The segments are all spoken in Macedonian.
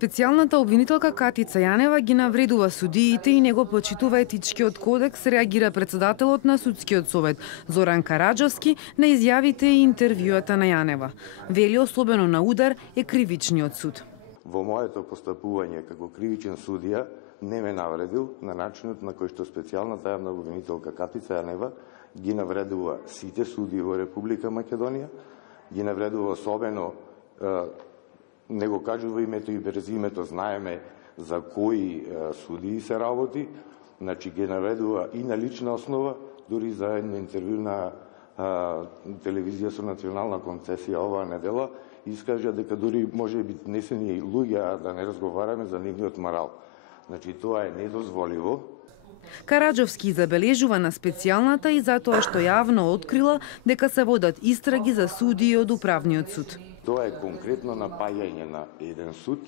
Специјалната обвинителка Катица Јанева ги навредува судиите и не го почитува етичкиот кодекс, реагира председателот на Судскиот совет Зоран Караџовски на изјавите и интервјуата на Јанева. Вели особено на удар е кривичниот суд. Во моето постапување како кривичен судија не ме навредил на начинот на кој што специјалната јавна обвинителка Катица Јанева ги навредува сите судии во Република Македонија, ги навредува особено, не го кажува името и презимето, знаеме за кои судии се работи, значи ги навредува и на лична основа, дури за едно интервју на телевизија со национална концесија оваа недела, искажа дека дури може би не се ни луѓе, да не разговараме за нивниот морал. Значи тоа е недозволиво. Караџовски забележува на специјалната и затоа што јавно открила дека се водат истраги за судии од управниот суд. Тоа е конкретно напаѓање на еден суд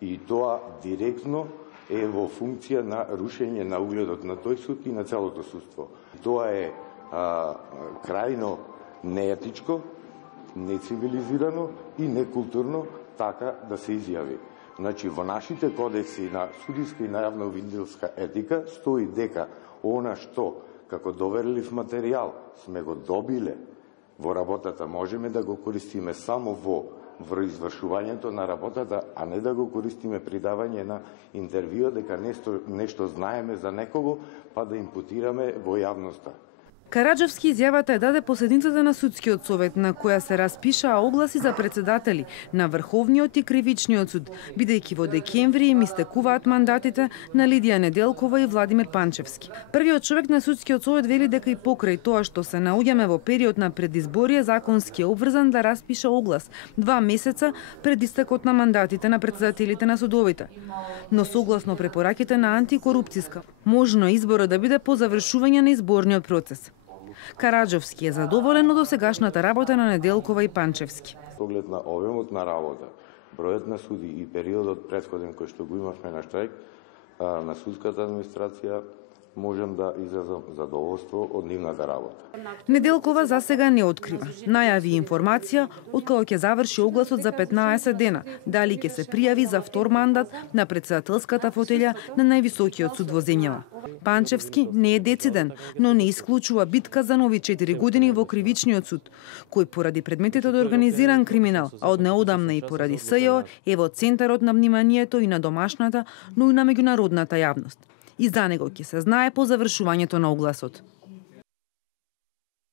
и тоа директно е во функција на рушење на угледот на тој суд и на целото судство. Тоа е крајно неетичко, нецивилизирано и некултурно така да се изјави. Значи, во нашите кодекси на судиска и на јавна обвинителска етика стои дека она што, како доверлив материјал, сме го добиле во работата, можеме да го користиме само во извршувањето на работата, а не да го користиме при давање на интервјуа дека нешто знаеме за некого, па да импутираме во јавноста. Караџовски изјавата ја даде по седницата на Судскиот совет, на која се распишаа огласи за председатели на Врховниот и Кривичниот суд, бидејќи во декември им истекуваат мандатите на Лидија Неделкова и Владимир Панчевски. Првиот човек на Судскиот совет вели дека и покрај тоа што се наоѓаме во период на предизборие, законски е обврзан да распише оглас 2 месеца пред истекот на мандатите на председателите на судовите. Но согласно препораките на антикорупцијска, можно изборот да биде по завршување на изборниот процес. Караџовски е задоволен од досегашната работа на Неделкова и Панчевски. С оглед на обемот на работа, бројот на суди и периодот претходен кој што го имавме на штрајк на судската администрација, можам да изразам задоволство од нивната работа. Неделкова за сега не открива. Најави информација откако ќе заврши огласот за 15 дена, дали ќе се пријави за втор мандат на председателската фотелја на највисокиот суд во земјава. Панчевски не е дециден, но не исклучува битка за нови 4 години во Кривичниот суд, кој поради предметите од организиран криминал, а од неодамна и поради СЈО е во центарот на вниманието и на домашната, но и на меѓународната јавност. И за него ќе се знае по завршувањето на огласот.